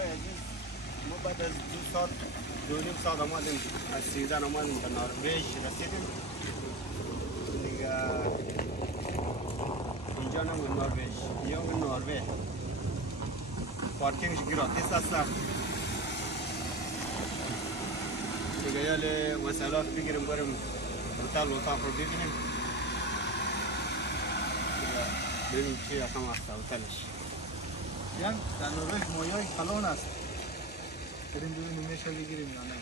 عزیز ما بعد از 2 ساعت آمدیم از 13 آمدیم به نروژ رسیدیم دیگه اینجا نمون نروژ یا نروژ پارکینگش گراتیس هست دیگه یالی وسایلات بگیریم بریم هتل اتاق رو ببینیم ببینیم چی رقم هست هتلش یعنی در نروژ مایای کلان است بریم ببینیم میشه بگیریم یا نه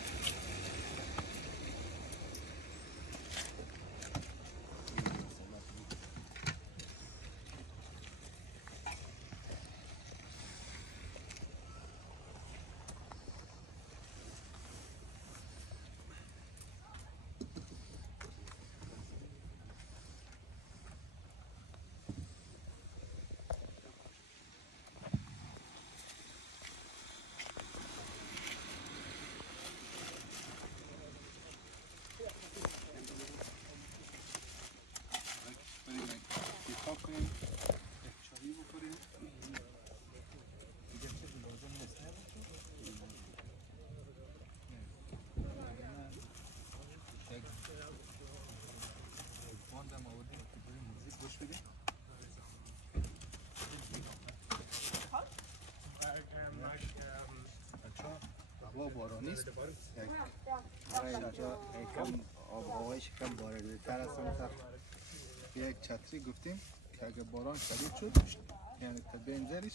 هوا بارانی است اینجا یکم آب هوایش کم بارده‌تر است یک چتری گفتیم که اگه باران شدید شد یعنی بنزلش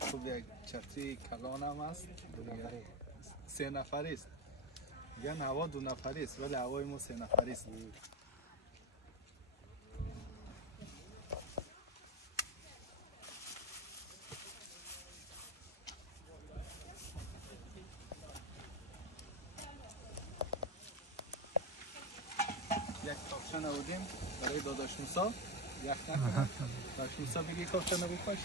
خوب یک چتری کلان هم است 3 نفری است یعنی هوا 2 نفری است ولی هوای ما 3 نفری است یک کافشن نبودیم برای داداش موسی یک نکنم داداش موسی بگی کافشن نبود پاش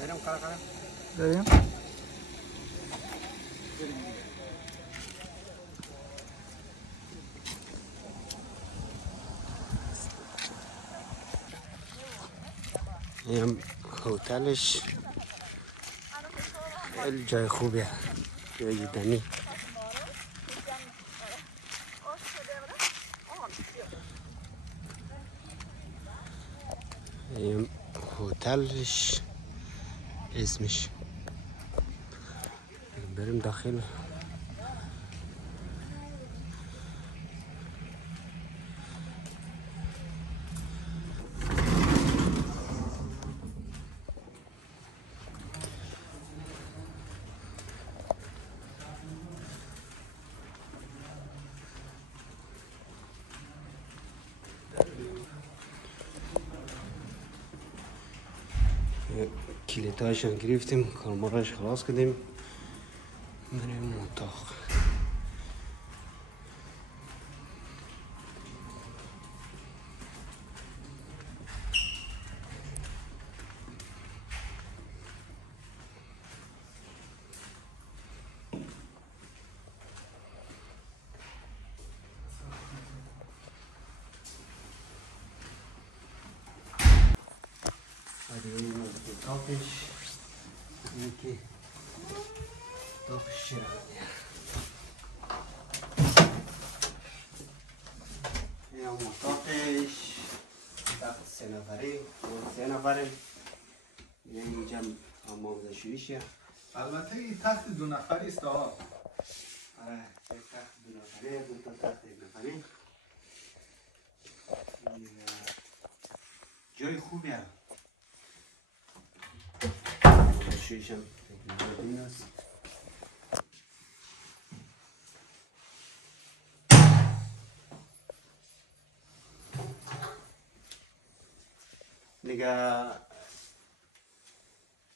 بریم کار بریم این هتلش خیلی جای خوبیه جای دیدنی این هتلش اسمش بریم داخل کلیدهایشان گرفتیم کارماراش خلاص کردیم بریم اتاق اتاقش یکی اتاق شیرانیه این اتاقش تخت 3 نفره 3 نفره اینجا حمام‌زشوییشه البته این تخت 2 نفری است آقا آره یک تخت 2 نفره 2 تا تخت 1 نفره جای خوبیه شیشم تکنولوژی است دیگه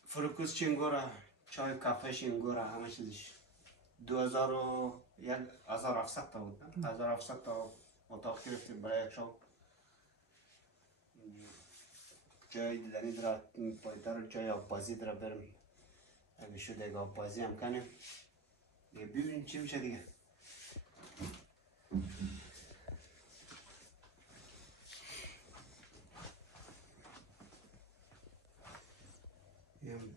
فروکوس چینگورا چای کافه چینگورا همه چیزش 2700 تا بود 1700 تا اتاق گرفتیم برای یک شب جای دیدنی داره پایتر جای آبپازی داره بریم اگه شد اگه آبپازی هم کنیم دیگه ببینیم چی میشه دیگه اینم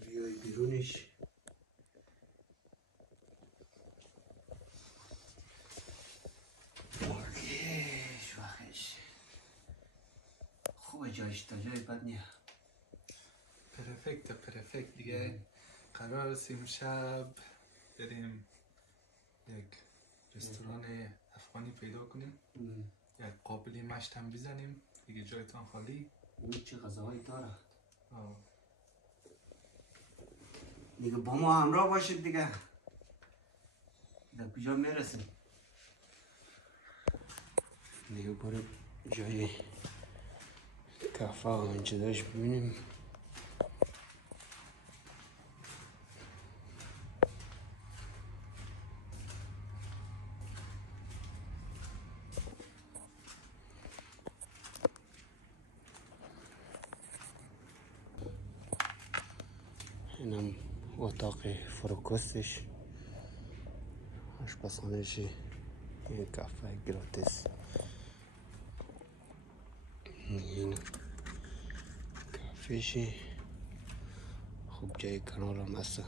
بیای بیرونش. اوکیش وقتش خوبه جایش تا جای بد نیه. پرفکت دیگه. قرار است امشب بریم یک رستوران افغانی پیدا کنیم، یک قابلی مشت هم بزنیم دیگه. جایتان خالی. اون چه غذاهایی داره دیگه. با ما همراه باشید دیگه. در کجا میرسیم دیگه. بریم جای کافه و اینچه داشت ببینیم. اینم اتاق فروکستش، آشپزخانهش، این کافه گراتیس. این کافهشی خوب جای کنار هم هست.